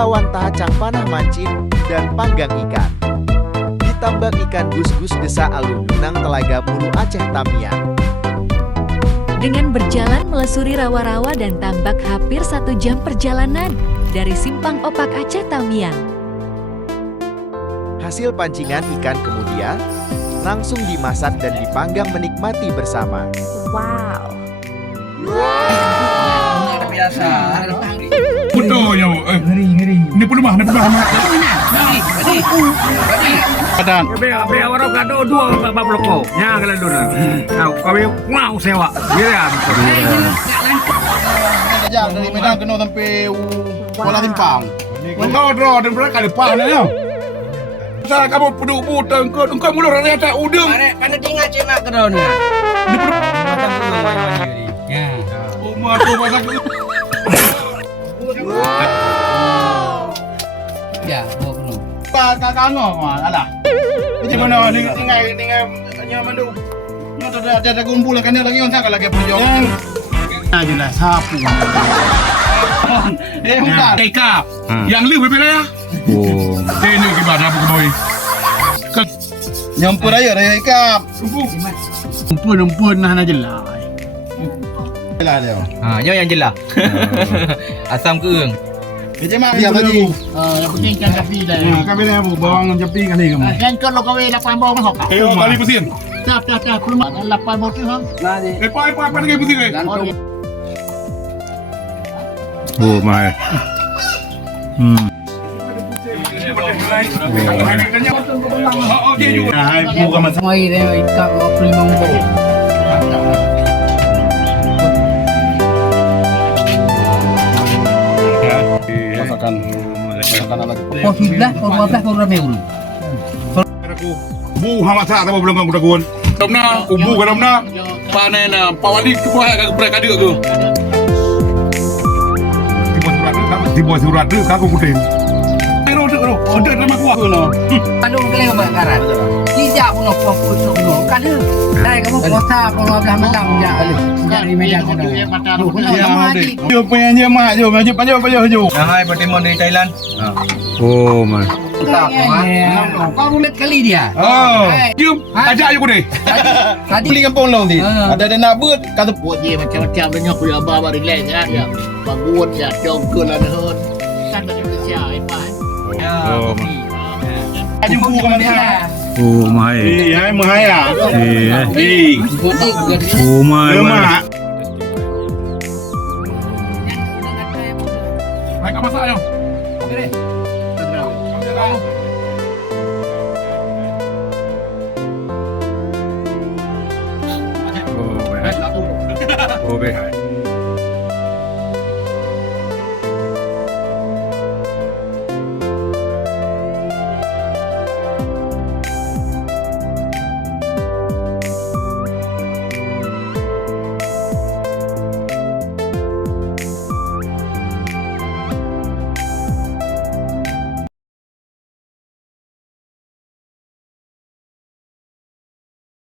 Lawanta Cang Panah Mancin, dan Panggang Ikan. Di tambak ikan gus-gus desa alun-alun Telaga Mulu Aceh Tamiang. Dengan berjalan melusuri rawa-rawa dan tambak hampir 1 jam perjalanan dari Simpang Opak Aceh Tamiang. Hasil pancingan ikan kemudian langsung dimasak dan dipanggang menikmati bersama. Wow. Luar biasa. Betulnya, ngeri. Ini pun mah, Padan. Be awak kado dua bab loko. Nya kala dona. Kau mau sewa. Giran. Jalan dari Medan kena sampai Kuala Simpang. Kau draw dan mereka depan ya. Saya kamu peduk butang engkau mulu raya tak udang. Karena tinggal cina kedona. Macam tu wajib ni. Ya. Umar tu pasal Ya, bawa penuh. kakak ngah alah. Jadi mana tinggal mandu. Ada kumpulan kan lagi orang sangat lagi perjuangan. Jelas sapu. Bukan. Teka. Yang liu berbeza ya. Oh. Ini gimana bu boy? Nyampur raya ikap. Umpun nah jelas. Jelas dia. Jauh yang jelas. Asam keung. Macam mana dia tadi? Yang penting kan kapi dah. Kapi dah bu, bawang japi kali kamu. Kan kalau kau 8 bawang mahok. Kali pusin. Tak, kurma 8 bawang tu hang. Apa lagi pusin ke? Oh my. Bukan masalah. Mai dia ikan 25 bo. Masakan lagi. Oh, 12, oh 12 pun ramai ulu. Bu hama sa ta belum kang gun. Domna ubu ka domna. Panen pawadi ku ka breka dia tu. Tiba surat tu ka ku putin. Order nama ku no. Aduh, keleng bakaran. Tidak pun apa pun no. Kada. Dai kamu puasa pun belah malam ya. Dari Medan sana. Yo punya mak yo maju. Hai bertemu di Thailand. Oh my. Kau rulet kali dia. Oh. Jom ajak aku ni. Tadi Beli kampung long ni. Ada nak buat kata Buat je macam-macam banyak ku abah relax ya. Bangun ya, jongkol lah hon. Kan dari Malaysia ipan. Oh my. Aja bu ka mana? Oh my. Ya mahaya. Oh my. Mak. Baik apa masak yo?